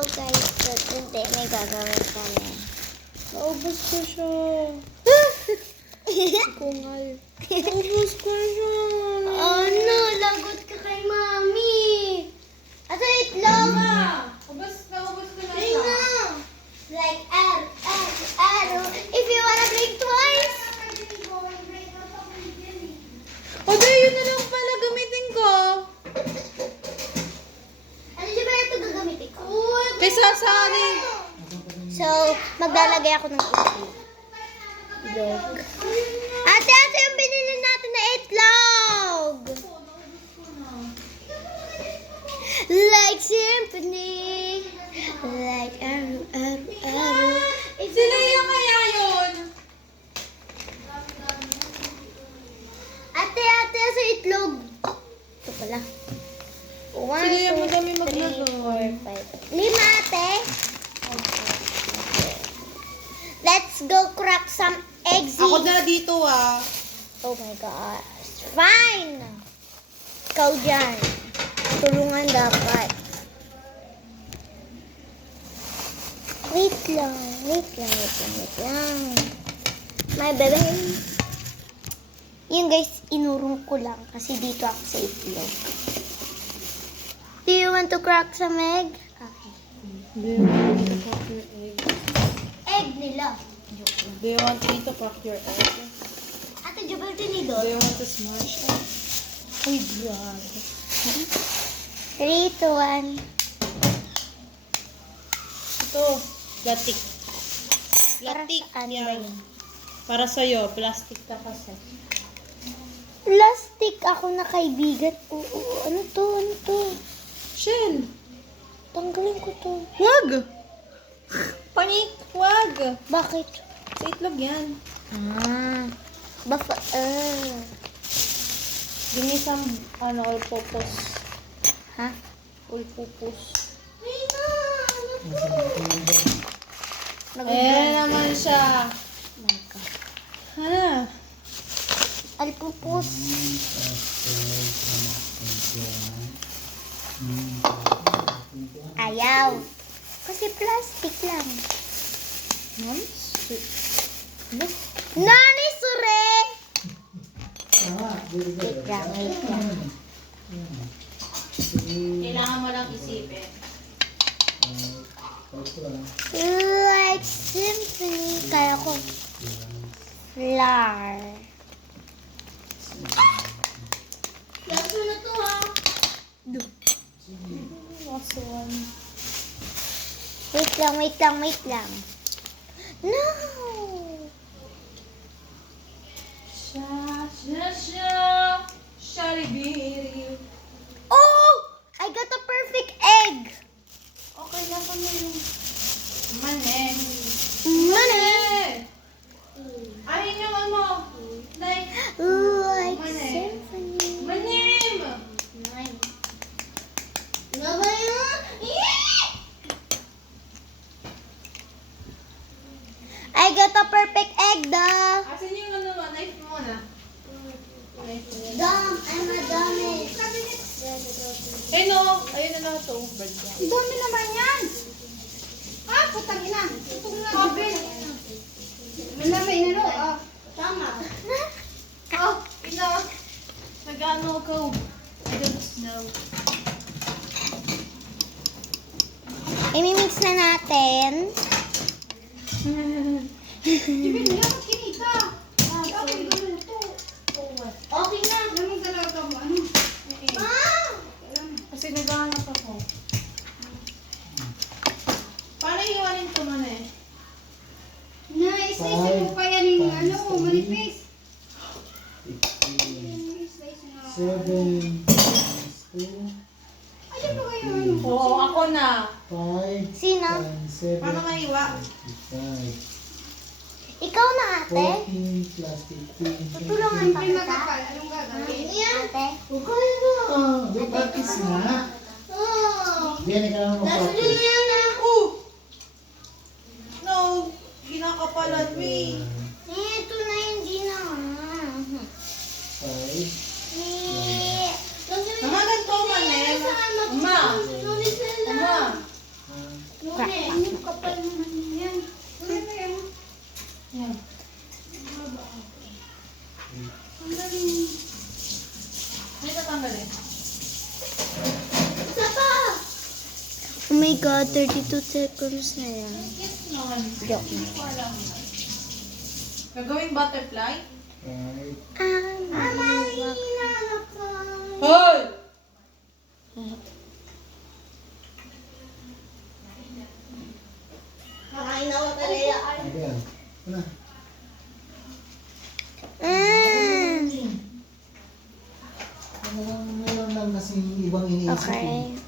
Hello guys, so today may gagawin kami. Naubos ko siya. Kungal. Naubos ko siya. Oh no, lagot ka kay mami. Asa itlog? Naubos ko na Ring siya. na. Like arrow. If you wanna blink twice. O, di, yun na lang pala gamitin ko. Ano siya ba ito gagamitin ko? Kay Sasari. So, maglalagay ako ng itlog. Ate, yung binili natin na itlog? Like symphony. Like arrow. Sila yung kaya yun. Ate, sa itlog. Ito pala. 1, Sila yung 2, madami 3, maglagay. 4, 5. 5, ate. Let's go crack some eggs. Ako na dito ah. Oh my gosh. Fine. Ikaw dyan. Tulungan dapat. Wait lang. My baby. Yun guys, inurong ko lang kasi dito ako sa itlog. Do you want to crack some egg? Okay. Do you want to crack your egg? Egg nila. Do you want me to crack your egg? Ate, jabal Do tinidor. you want to smash it? Ay, grabe. 3, 2, 1. Ito, latik. Latik Para saan ba yan. yun? Para sa'yo, plastic ka kasi. Plastic ako na kaibigan. Oo, ano to? Shell! Tanggalin ko to. Wag! Panik! Wag! Bakit? Sa itlog yan. Bafa, Give me some, all-purpose. Ha? All-purpose. Nag- Ayan naman siya. Oh my God. Hala. Alpupus. Ayaw. Kasi plastic lang. Nice. Nani, sure! Wait lang. Kailangan mo lang isipin. Like symphony. Kaya ko. Flower. Laso na to ha. Last one. Wait lang. No! Sharibiri. Oh! I got a perfect egg! Okay, nasa mo yung manen. Money! Ayun yung ano. Like, Like Money. symphony. manim. Nga ba yun? I got a perfect egg, daw. Asan yung ano mo? Knife mo na. Dumb, I'm a dummy. Eh no, ayun na lang ito. Dami naman yan. Ah, putang ina. Itong nga. Kabin. Malamay na no. Ah, tama. Oh, ina. Nag-ano ako. I don't know. I-mix na natin. Ibig niya ako kinita. Okay na. Anong talaga mo? Ano? Ah! Kasi naghahanap ako. Paano iwanin ito man eh? Na-slice mo pa yan yung ano, manipis. 7 times 2 Ayun ba kayo ano? Oo, ako na. 5 Sino? times 7 Paano maiwa? 55 Ikaw na ate? 14 plus 15 Tutulungan pa kita? Anong gagawin? Ate? Okay na. May practice na. Oh! Diyan ka naman mag-practice. No, ginakapalan mo eh. Ito na hindi na. 5 Eh, Mga ganito man eh. Ma. Ma. Ah, crack pack. Yung kapal naman yan. Yan. Ang galing. May tatanggalin. Isa pa! Oh my God, 32 seconds na yan. Naman. Joke. Gagawing butterfly? Right. Hoy! Kakain ako talaga. Ayan. Ano? Mm. Meron lang kasi ibang iniisip. Okay.